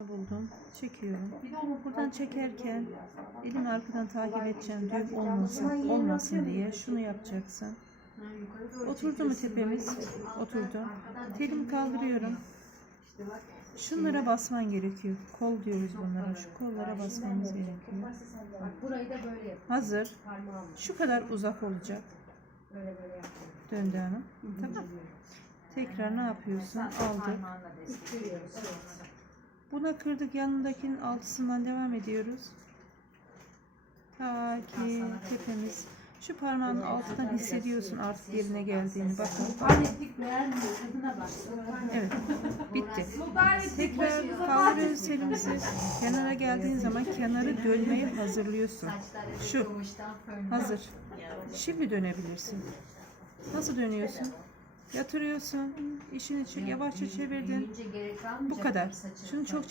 buldum. Çekiyorum. Buradan çekerken elimi arkadan takip edeceğim. Düğüm olmasın, olmasın diye şunu yapacaksın. Oturdu mu tepemiz? Oturdu. Telimi kaldırıyorum. Şunlara basman gerekiyor. Kol diyoruz bunlara. Şu kollara basmamız gerekiyor. Hazır. Şu kadar uzak olacak. Döndü hanım. Tamam. Tekrar ne yapıyorsun? Aldık. Buna kırdık yanındakinin altısından devam ediyoruz. Ta ki tepemiz. Şu parmağın altından hissediyorsun artık yerine geldiğini. Bakın. Evet. Bitti. Tekrar kaldırıyoruz elimizi. Kenara geldiğin zaman kenarı dönmeye hazırlıyorsun. Şu. Hazır. Şimdi dönebilirsin. Nasıl dönüyorsun? Yatırıyorsun. işini yavaşça çevirdin. Bu kadar. Şunu çok